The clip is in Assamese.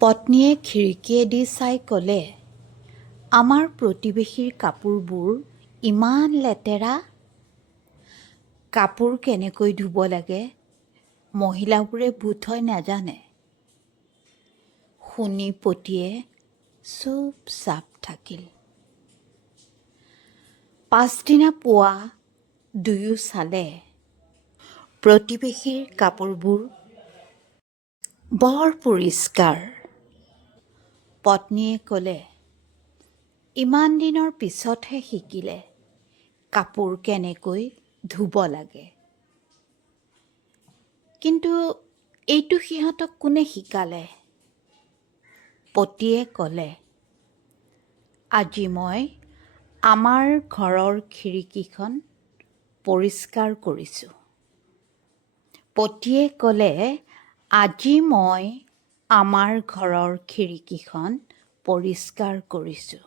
পত্নীয়ে খিৰিকীয়েদি চাই ক'লে, আমাৰ প্ৰতিবেশীৰ কাপোৰবোৰ ইমান লেতেৰা। কাপোৰ কেনেকৈ ধুব লাগে মহিলাবোৰে বোধহয় নাজানে। শুনি পতিয়ে চুপচাপ থাকিল। পাছদিনা পুৱা দুয়ো চালে, প্ৰতিবেশীৰ কাপোৰবোৰ বৰ পৰিষ্কাৰ। পত্নীয়ে ক'লে, ইমান দিনৰ পিছতহে শিকিলে কাপোৰ কেনেকৈ ধুব লাগে। কিন্তু এইটো সিহঁতক কোনে শিকালে? পতিয়ে ক'লে, আজি মই আমাৰ ঘৰৰ খিৰিকীখন পৰিষ্কাৰ কৰিছোঁ। পতিয়ে ক'লে, আজি মই আমাৰ ঘৰৰ খিৰিকীখন পৰিষ্কাৰ কৰিছোঁ।